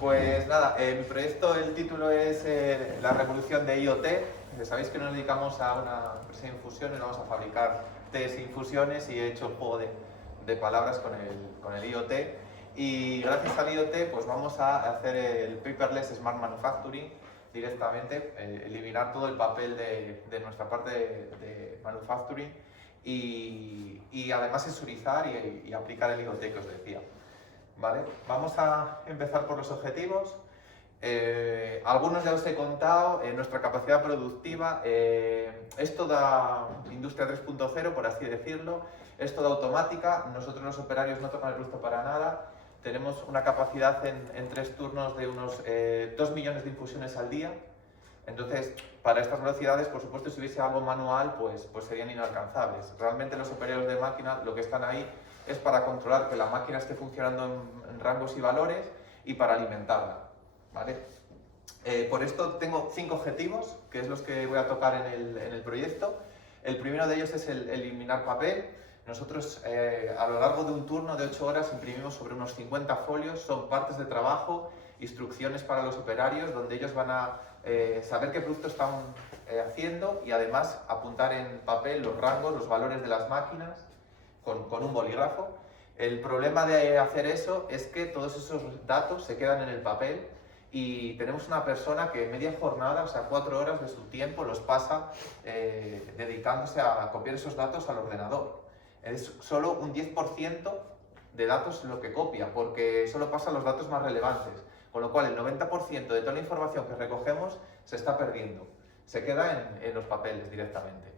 Pues nada, mi proyecto, el título es La revolución de IoT. Sabéis que nos dedicamos a una empresa de infusiones, vamos a fabricar tés e infusiones y he hecho un juego de palabras con el IoT. Y gracias al IoT pues vamos a hacer el paperless Smart Manufacturing directamente, eliminar todo el papel de nuestra parte de manufacturing y además sensorizar y aplicar el IoT que os decía. ¿Vale? Vamos a empezar por los objetivos. Algunos ya os he contado, nuestra capacidad productiva, es toda industria 3.0, por así decirlo, es toda automática, nosotros los operarios no tocan el gusto para nada, tenemos una capacidad en 3 turnos de unos 2 millones de infusiones al día, entonces para estas velocidades, por supuesto, si hubiese algo manual, pues serían inalcanzables. Realmente los operarios de máquina lo que están ahí es para controlar que la máquina esté funcionando en rangos y valores y para alimentarla, ¿vale? Por esto tengo 5 objetivos, que es los que voy a tocar en el proyecto. El primero de ellos es el eliminar papel. Nosotros a lo largo de un turno de 8 horas imprimimos sobre unos 50 folios, son partes de trabajo, instrucciones para los operarios, donde ellos van a saber qué producto están haciendo y además apuntar en papel los rangos, los valores de las máquinas, con un bolígrafo. El problema de hacer eso es que todos esos datos se quedan en el papel y tenemos una persona que media jornada, o sea 4 horas de su tiempo, los pasa dedicándose a copiar esos datos al ordenador. Es solo un 10% de datos lo que copia, porque solo pasa los datos más relevantes, con lo cual el 90% de toda la información que recogemos se está perdiendo, se queda en los papeles directamente.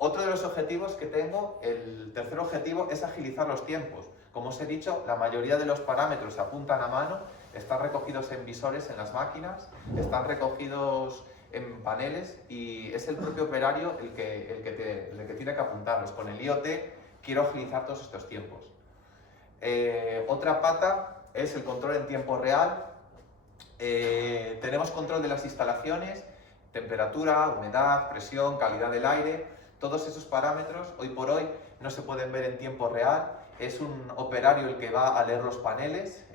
Otro de los objetivos que tengo, el tercer objetivo, es agilizar los tiempos. Como os he dicho, la mayoría de los parámetros se apuntan a mano, están recogidos en visores en las máquinas, están recogidos en paneles y es el propio operario el que tiene que apuntarlos. Con el IoT quiero agilizar todos estos tiempos. Otra pata es el control en tiempo real. Tenemos control de las instalaciones, temperatura, humedad, presión, calidad del aire. Todos esos parámetros hoy por hoy no se pueden ver en tiempo real, es un operario el que va a leer los paneles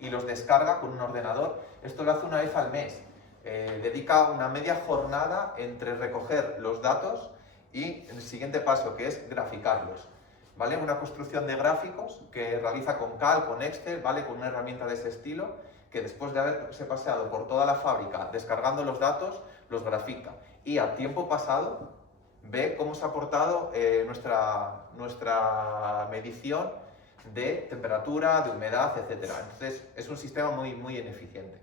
y los descarga con un ordenador. Esto lo hace una vez al mes, dedica una media jornada entre recoger los datos y el siguiente paso, que es graficarlos. ¿Vale? Una construcción de gráficos que realiza con Cal, con Excel, ¿vale? Con una herramienta de ese estilo, que después de haberse paseado por toda la fábrica descargando los datos, los grafica y a tiempo pasado ve cómo se ha aportado nuestra medición de temperatura, de humedad, etc. Entonces es un sistema muy ineficiente.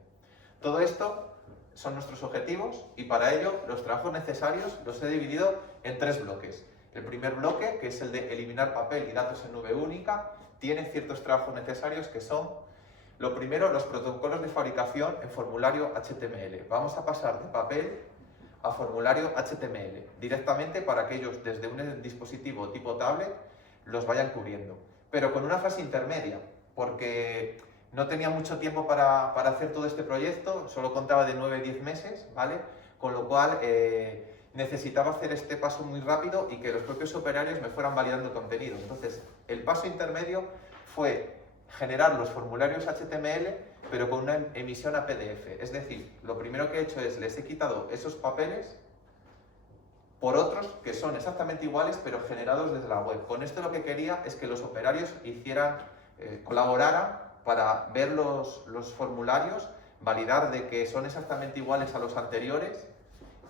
Todo esto son nuestros objetivos y para ello los trabajos necesarios los he dividido en 3 bloques. El primer bloque, que es el de eliminar papel y datos en nube única, tiene ciertos trabajos necesarios que son: lo primero, los protocolos de fabricación en formulario HTML. Vamos a pasar de papel a formulario HTML, directamente para que ellos desde un dispositivo tipo tablet los vayan cubriendo, pero con una fase intermedia, porque no tenía mucho tiempo para hacer todo este proyecto, solo contaba de 9-10 meses, ¿vale? Con lo cual necesitaba hacer este paso muy rápido y que los propios operarios me fueran validando contenido. Entonces, el paso intermedio fue generar los formularios HTML, pero con una emisión a PDF. Es decir, lo primero que he hecho es, les he quitado esos papeles por otros que son exactamente iguales, pero generados desde la web. Con esto lo que quería es que los operarios colaboraran para ver los formularios, validar de que son exactamente iguales a los anteriores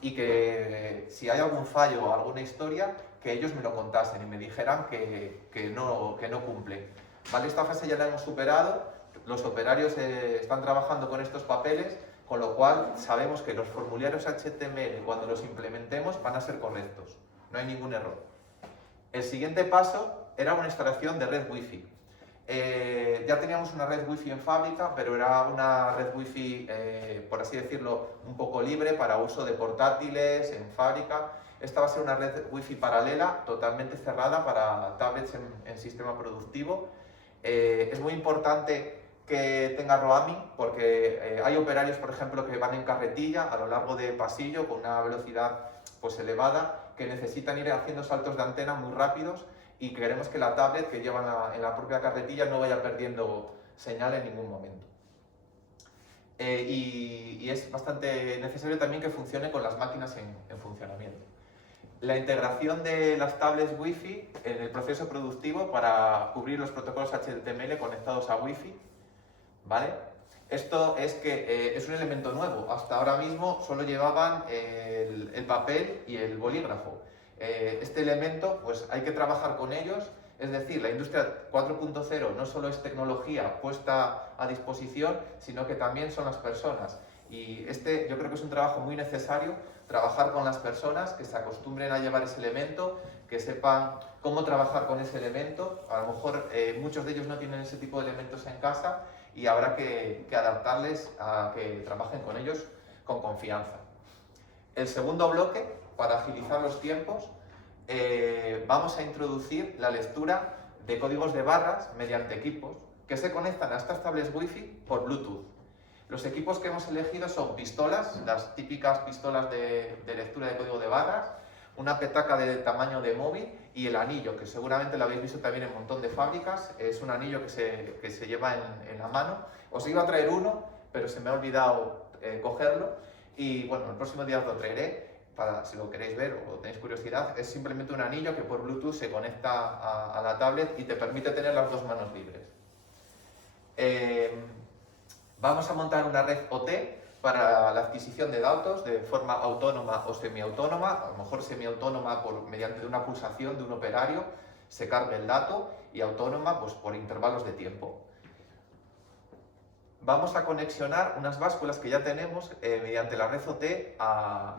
y que si hay algún fallo o alguna historia, que ellos me lo contasen y me dijeran que no cumplen. ¿Vale? Esta fase ya la hemos superado, los operarios están trabajando con estos papeles, con lo cual sabemos que los formularios HTML cuando los implementemos van a ser correctos, no hay ningún error. El siguiente paso era una instalación de red Wi-Fi. Ya teníamos una red Wi-Fi en fábrica, pero era una red Wi-Fi, por así decirlo, un poco libre para uso de portátiles en fábrica. Esta va a ser una red Wi-Fi paralela, totalmente cerrada para tablets en sistema productivo. Es muy importante que tenga roaming porque hay operarios, por ejemplo, que van en carretilla a lo largo de pasillo con una velocidad pues elevada, que necesitan ir haciendo saltos de antena muy rápidos y queremos que la tablet que llevan en la propia carretilla no vaya perdiendo señal en ningún momento. Y es bastante necesario también que funcione con las máquinas en funcionamiento. La integración de las tablets Wi-Fi en el proceso productivo para cubrir los protocolos HTML conectados a Wi-Fi, ¿vale? Esto es que es un elemento nuevo. Hasta ahora mismo solo llevaban el papel y el bolígrafo. Este elemento, pues hay que trabajar con ellos. Es decir, la industria 4.0 no solo es tecnología puesta a disposición, sino que también son las personas. Y yo creo que es un trabajo muy necesario, trabajar con las personas, que se acostumbren a llevar ese elemento, que sepan cómo trabajar con ese elemento. A lo mejor muchos de ellos no tienen ese tipo de elementos en casa y habrá que adaptarles a que trabajen con ellos con confianza. El segundo bloque, para agilizar los tiempos, vamos a introducir la lectura de códigos de barras mediante equipos que se conectan a estas tablets Wi-Fi por Bluetooth. Los equipos que hemos elegido son pistolas, las típicas pistolas de lectura de código de barras, una petaca de tamaño de móvil y el anillo, que seguramente lo habéis visto también en un montón de fábricas. Es un anillo que se lleva en la mano. Os iba a traer uno, pero se me ha olvidado cogerlo y bueno, el próximo día os lo traeré. Para, si lo queréis ver o tenéis curiosidad, es simplemente un anillo que por Bluetooth se conecta a la tablet y te permite tener las dos manos libres. Vamos a montar una red OT para la adquisición de datos de forma autónoma o semiautónoma. A lo mejor semiautónoma mediante una pulsación de un operario se carga el dato y autónoma pues, por intervalos de tiempo. Vamos a conexionar unas básculas que ya tenemos mediante la red OT a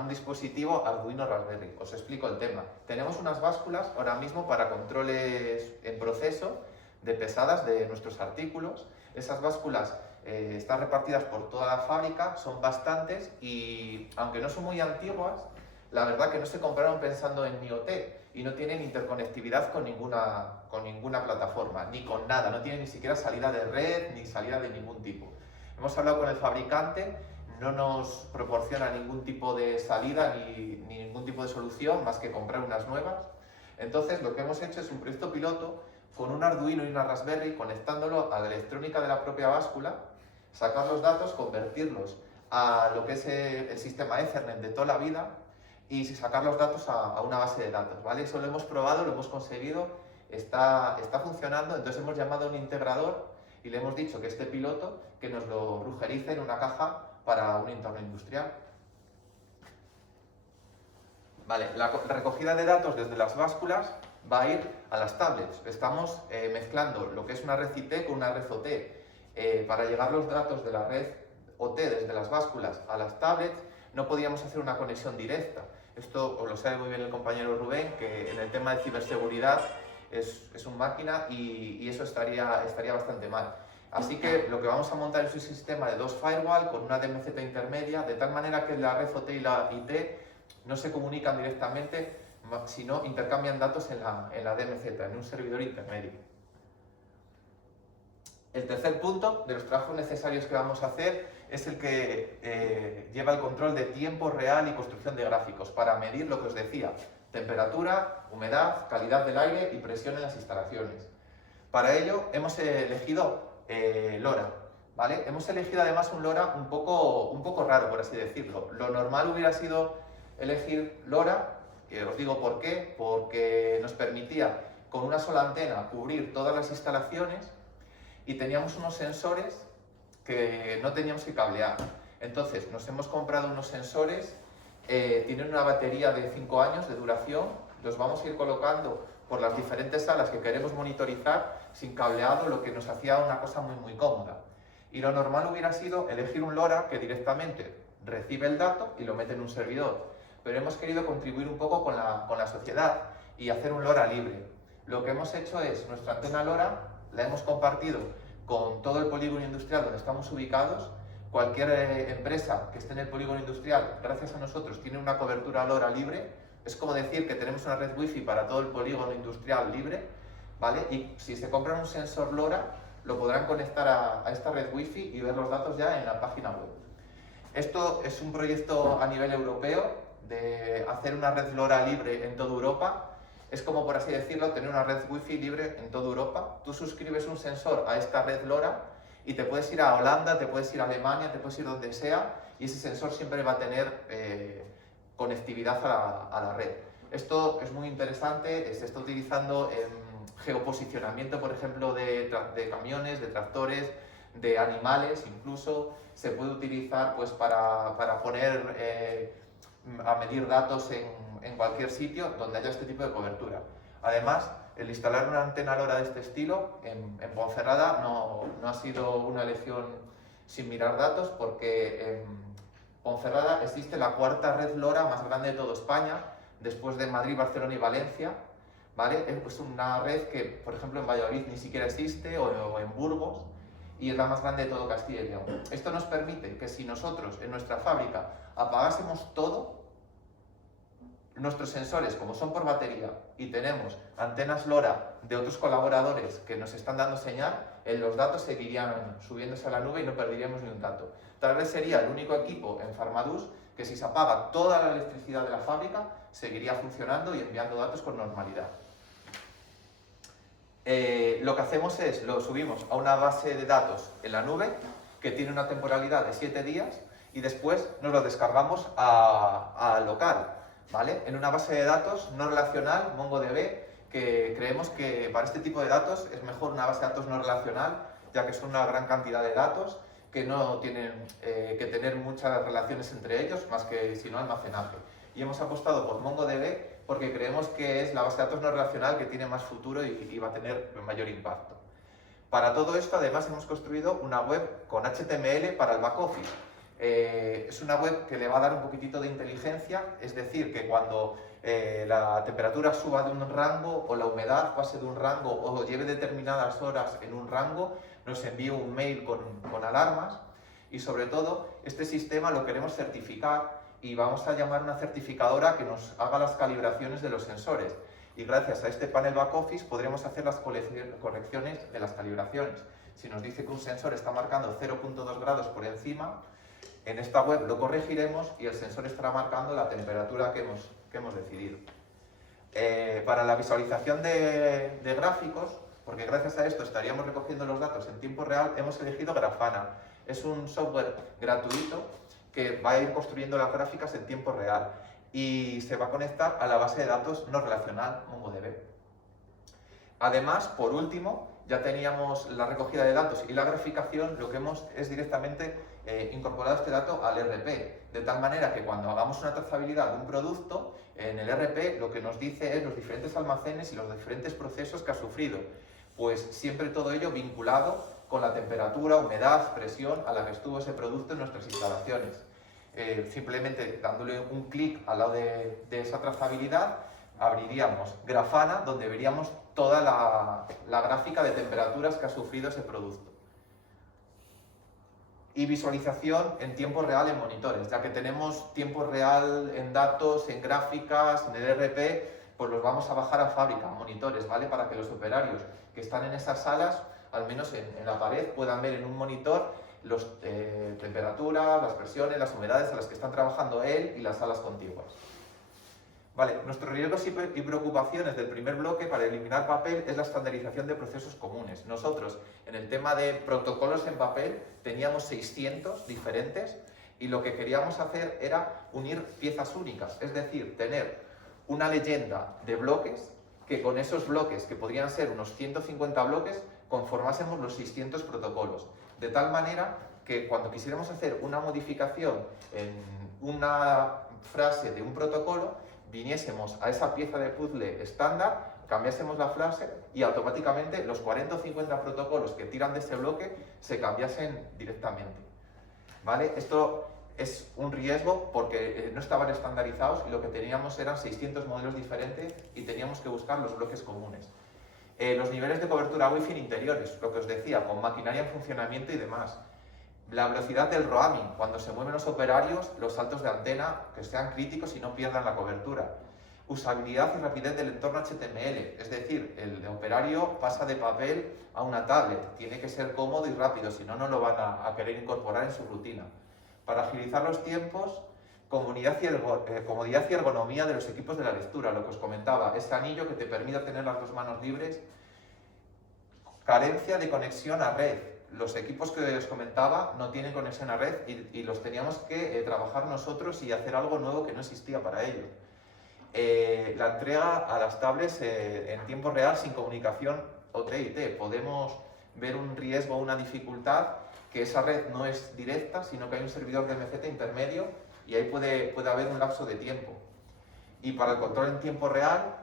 un dispositivo Arduino Raspberry. Os explico el tema. Tenemos unas básculas ahora mismo para controles en proceso de pesadas de nuestros artículos. Esas básculas están repartidas por toda la fábrica, son bastantes y aunque no son muy antiguas, la verdad que no se compraron pensando en IoT y no tienen interconectividad con ninguna plataforma, ni con nada, no tienen ni siquiera salida de red ni salida de ningún tipo. Hemos hablado con el fabricante, no nos proporciona ningún tipo de salida ni ningún tipo de solución más que comprar unas nuevas. Entonces lo que hemos hecho es un proyecto piloto con un Arduino y una Raspberry, conectándolo a la electrónica de la propia báscula, sacar los datos, convertirlos a lo que es el sistema Ethernet de toda la vida y sacar los datos a una base de datos, ¿vale? Eso lo hemos probado, lo hemos conseguido, está funcionando. Entonces hemos llamado a un integrador y le hemos dicho que este piloto que nos lo brujerice en una caja para un entorno industrial. Vale, la recogida de datos desde las básculas va a ir a las tablets. Estamos mezclando lo que es una red IT con una red OT. Para llegar los datos de la red OT desde las básculas a las tablets no podíamos hacer una conexión directa. Esto os lo sabe muy bien el compañero Rubén, que en el tema de ciberseguridad es un máquina y eso estaría bastante mal. Así que lo que vamos a montar es un sistema de dos firewall con una DMZ intermedia, de tal manera que la red OT y la IT no se comunican directamente, sino intercambian datos en la DMZ, en un servidor intermedio. El tercer punto de los trabajos necesarios que vamos a hacer es el que lleva el control de tiempo real y construcción de gráficos para medir lo que os decía, temperatura, humedad, calidad del aire y presión en las instalaciones. Para ello hemos elegido LoRa, ¿vale? Hemos elegido además un LoRa un poco raro, por así decirlo. Lo normal hubiera sido elegir LoRa, que os digo por qué, porque nos permitía con una sola antena cubrir todas las instalaciones y teníamos unos sensores que no teníamos que cablear. Entonces nos hemos comprado unos sensores, tienen una batería de 5 años de duración, los vamos a ir colocando por las diferentes salas que queremos monitorizar sin cableado, lo que nos hacía una cosa muy cómoda. Y lo normal hubiera sido elegir un LoRa que directamente recibe el dato y lo mete en un servidor. Pero hemos querido contribuir un poco con la sociedad y hacer un LoRa libre. Lo que hemos hecho es, nuestra antena LoRa la hemos compartido con todo el polígono industrial donde estamos ubicados. Cualquier empresa que esté en el polígono industrial, gracias a nosotros, tiene una cobertura LoRa libre. Es como decir que tenemos una red Wi-Fi para todo el polígono industrial libre, ¿vale? Y si se compran un sensor LoRa, lo podrán conectar a esta red Wi-Fi y ver los datos ya en la página web. Esto es un proyecto a nivel europeo de hacer una red LoRa libre en toda Europa Es como, por así decirlo, tener una red wifi libre en toda Europa. Tú suscribes un sensor a esta red LoRa y te puedes ir a Holanda, te puedes ir a Alemania, te puedes ir donde sea, y ese sensor siempre va a tener conectividad a la red. Esto es muy interesante, se está utilizando en geoposicionamiento, por ejemplo, de camiones, de tractores, de animales incluso. Se puede utilizar pues, para poner a medir datos en cualquier sitio donde haya este tipo de cobertura. Además, el instalar una antena LoRa de este estilo en Ponferrada no ha sido una elección sin mirar datos, porque en Ponferrada existe la cuarta red LoRa más grande de toda España, después de Madrid, Barcelona y Valencia. ¿Vale? Es una red que, por ejemplo, en Valladolid ni siquiera existe, o en Burgos, y es la más grande de todo Castilla y León. Esto nos permite que si nosotros en nuestra fábrica apagásemos todo, nuestros sensores, como son por batería, y tenemos antenas LoRa de otros colaboradores que nos están dando señal, los datos seguirían subiéndose a la nube y no perderíamos ni un dato. Tal vez sería el único equipo en Farmadus que, si se apaga toda la electricidad de la fábrica, seguiría funcionando y enviando datos con normalidad. Lo que hacemos es, lo subimos a una base de datos en la nube que tiene una temporalidad de 7 días, y después nos lo descargamos a local, ¿vale? En una base de datos no relacional, MongoDB, que creemos que para este tipo de datos es mejor una base de datos no relacional, ya que son una gran cantidad de datos que no tienen que tener muchas relaciones entre ellos, más que sino almacenaje. Y hemos apostado por MongoDB porque creemos que es la base de datos no relacional que tiene más futuro y va a tener mayor impacto. Para todo esto, además, hemos construido una web con HTML para el back office. Es una web que le va a dar un poquitito de inteligencia, es decir, que cuando la temperatura suba de un rango, o la humedad pase de un rango, o lleve determinadas horas en un rango, nos envíe un mail con alarmas. Y sobre todo, este sistema lo queremos certificar, y vamos a llamar a una certificadora que nos haga las calibraciones de los sensores. Y gracias a este panel back office podremos hacer las correcciones de las calibraciones. Si nos dice que un sensor está marcando 0,2 grados por encima, en esta web lo corregiremos y el sensor estará marcando la temperatura que hemos decidido. Para la visualización de gráficos, porque gracias a esto estaríamos recogiendo los datos en tiempo real, hemos elegido Grafana. Es un software gratuito que va a ir construyendo las gráficas en tiempo real y se va a conectar a la base de datos no relacional MongoDB. Además, por último, ya teníamos la recogida de datos y la graficación. Lo que hemos es directamente incorporado este dato al ERP, de tal manera que cuando hagamos una trazabilidad de un producto, en el ERP lo que nos dice es los diferentes almacenes y los diferentes procesos que ha sufrido. Pues siempre todo ello vinculado con la temperatura, humedad, presión a la que estuvo ese producto en nuestras instalaciones. Simplemente dándole un clic al lado de esa trazabilidad, abriríamos Grafana, donde veríamos toda la gráfica de temperaturas que ha sufrido ese producto. Y visualización en tiempo real en monitores, ya que tenemos tiempo real en datos, en gráficas, en el ERP, pues los vamos a bajar a fábrica, a monitores, ¿vale? Para que los operarios que están en esas salas, al menos en la pared, puedan ver en un monitor las temperaturas, las presiones, las humedades a las que están trabajando él y las salas contiguas. Vale, nuestros riesgos y preocupaciones del primer bloque para eliminar papel es la estandarización de procesos comunes. Nosotros, en el tema de protocolos en papel, teníamos 600 diferentes, y lo que queríamos hacer era unir piezas únicas, es decir, tener una leyenda de bloques, que con esos bloques, que podrían ser unos 150 bloques, conformásemos los 600 protocolos. De tal manera que cuando quisiéramos hacer una modificación en una frase de un protocolo, viniésemos a esa pieza de puzzle estándar, cambiásemos la frase y automáticamente los 40 o 50 protocolos que tiran de ese bloque se cambiasen directamente. ¿Vale? Esto es un riesgo porque no estaban estandarizados y lo que teníamos eran 600 modelos diferentes y teníamos que buscar los bloques comunes. Los niveles de cobertura Wi-Fi en interiores, lo que os decía, con maquinaria en funcionamiento y demás. La velocidad del roaming, cuando se mueven los operarios, los saltos de antena que sean críticos y no pierdan la cobertura. Usabilidad y rapidez del entorno HTML, es decir, el operario pasa de papel a una tablet, tiene que ser cómodo y rápido, si no, no lo van a querer incorporar en su rutina. Para agilizar los tiempos, comodidad y ergonomía de los equipos de la lectura, lo que os comentaba, este anillo que te permite tener las dos manos libres. Carencia de conexión a red. Los equipos que os comentaba no tienen conexión a red y los teníamos que trabajar nosotros y hacer algo nuevo que no existía para ello. La entrega a las tablets en tiempo real sin comunicación OT/IT. Podemos ver un riesgo o una dificultad que esa red no es directa, sino que hay un servidor de MCT intermedio y ahí puede haber un lapso de tiempo. Y para el control en tiempo real,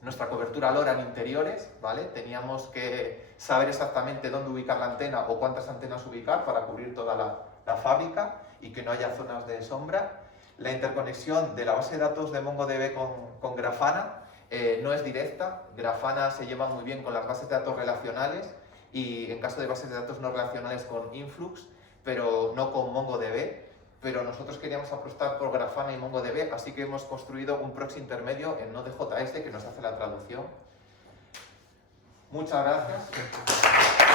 nuestra cobertura LoRa en interiores, ¿vale? Teníamos que saber exactamente dónde ubicar la antena o cuántas antenas ubicar para cubrir toda la fábrica y que no haya zonas de sombra. La interconexión de la base de datos de MongoDB con Grafana no es directa. Grafana se lleva muy bien con las bases de datos relacionales y en caso de bases de datos no relacionales con Influx, pero no con MongoDB. Pero nosotros queríamos apostar por Grafana y MongoDB, así que hemos construido un proxy intermedio en Node.js que nos hace la traducción. Muchas gracias.